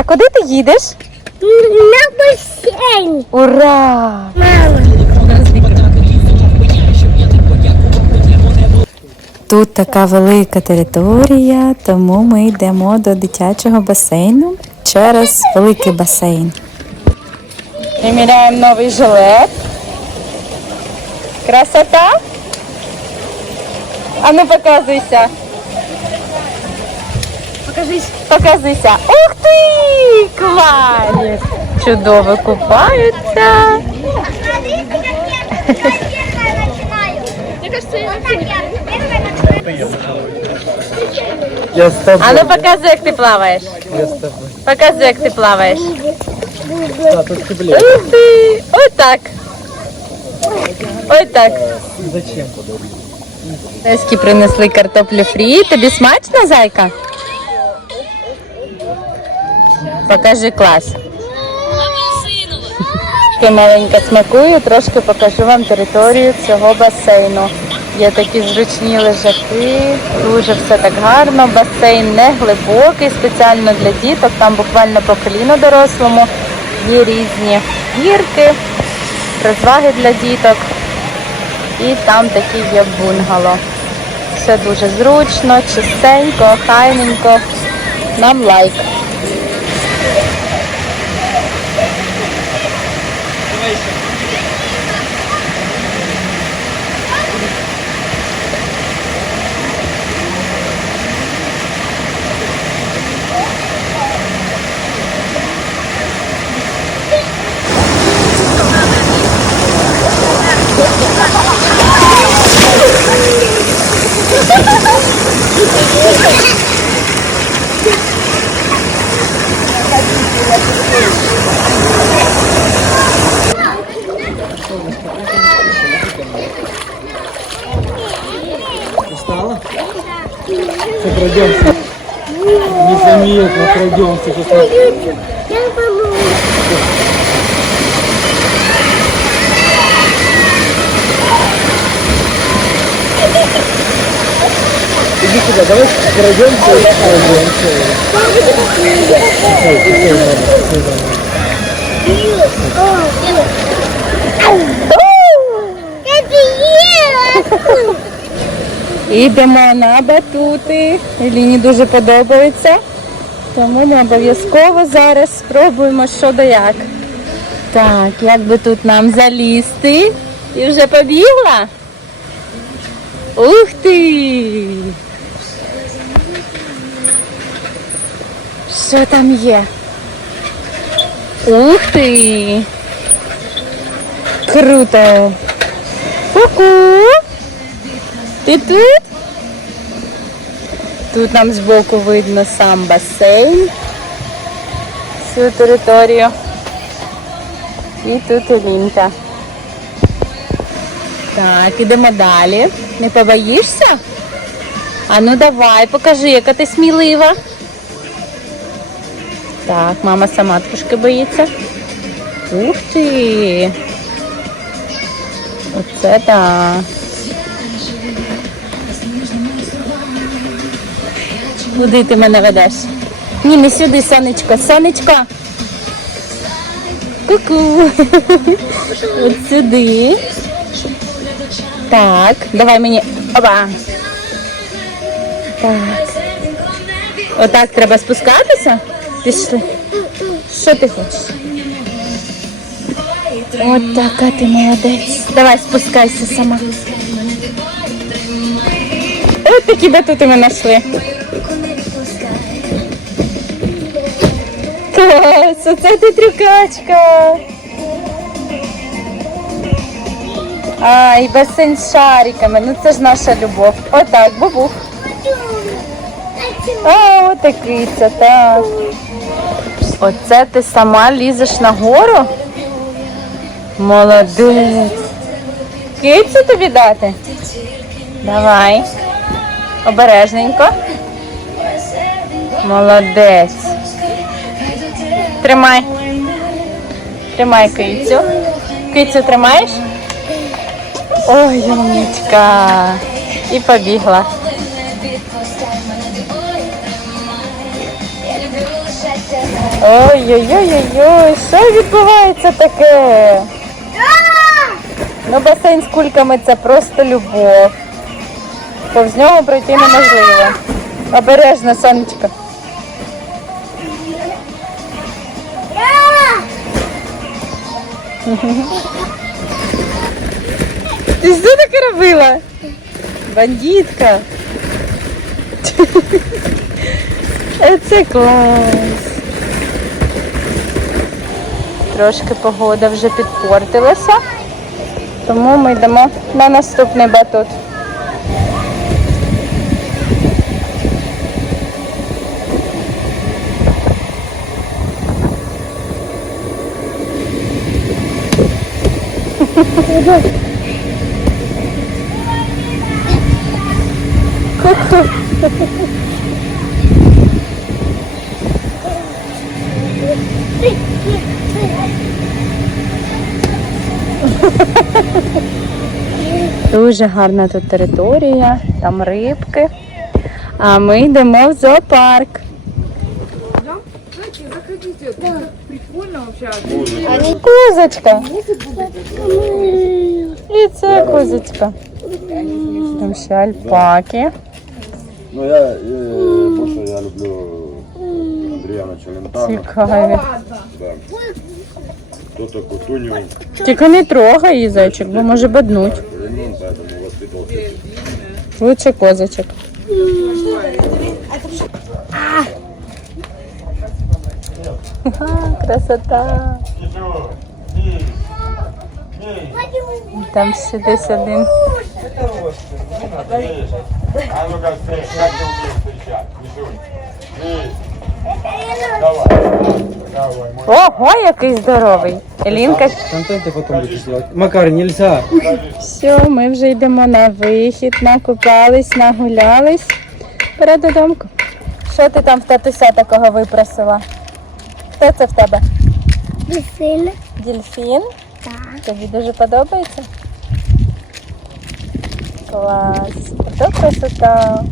А куди ти їдеш? На басейн. Ура! Мама. Тут така велика територія, тому ми йдемо до дитячого басейну через великий басейн. Приміряємо новий жилет. Красота. А ну показуйся. Покажись. Показуйся. Ух ти! Клані! Чудово купаються. Я з тобою. А ну показуй, як ти плаваєш. Я з тобою. Показуй, як ти плаваєш. Так, тут теплее. Ух ти! Ось так. Ось так. Зачем? Теськи принесли картоплю фрі. Тобі смачно, зайка? Покажи клас. Таке маленьке смакую, трошки покажу вам територію цього басейну. Є такі зручні лежаки, дуже все так гарно. Басейн не глибокий, спеціально для діток, там буквально по коліно дорослому. Є різні гірки, розваги для діток. І там такі є бунгало. Все дуже зручно, чистенько, хайненько. Нам лайк. Все, пройдемся. Незаметно пройдемся. Сейчас Я помогу. Иди сюда, давай пройдемся пройдемся. Ой, стой, мама, стой, мама. Я Йдемо на батути. Еліні дуже подобається. Тому ми обов'язково зараз спробуємо що да як. Так, як би тут нам залізти? І вже побігла? Ух ти! Що там є? Ух ти! Круто! Ку-ку! Ти тут? Тут нам збоку видно сам басейн, всю територію. І тут Елінка. Так, ідемо далі. Не побоїшся? А ну давай, покажи, яка ти смілива. Так, мама сама трошки боїться. Ух ти! Оце так. Куди ти мене ведеш? Ні, не сюди, сонечко, сонечко. Ку-ку. От сюди. Так, давай мені. Оба. Так. Отак треба спускатися? Пішли. Що ти хочеш? От така ти молодець. Давай спускайся сама. Ось такі батути ми знайшли. Клас, оце ти трюкачка. Ай, басейн з шариками. Ну це ж наша любов. Отак, бубух. А, отакий це, так. Оце ти сама лізеш на гору? Молодець. Кицю тобі дати? Давай. Обережненько. Молодець. Тримай. Тримай кицю. Кицю тримаєш? Ой, умничка. І побігла. Ой-ой-ой-ой, що відбувається таке? Ну, басейн з кульками це просто любов. Повз нього пройти неможливо. Обережно, сонечко. Ти що таке робила? Бандитка. Е, Це клас. Трошки погода вже підпортилася, тому ми йдемо на наступний батут. Дуже гарна тут територія, там рибки. А ми йдемо в зоопарк. Прикольно вообще. Козочка. І це козочка. Там ще альпаки. Ну, я, э, больше я люблю Адриана Челентано, Цікаві. да. Кто-то Кутуню, Тільки не трогай її зайчик, бо може боднуть. Ленин, поэтому воспитывал Лучше козочок. Ага, красота. Там ще десь один. А ну-ка, встречай, как ты умеешь встречать? Давай, давай, мой. Ого, який здоровий. Елінка. Макар, нельзя. все, ми вже йдемо на вихід, накупались, нагулялись. Пора додому. Що ти там в татуся такого випросила? Хто це в тебе? Весело. Дельфін? Так. Тобі дуже подобається? Клас. Ото красота.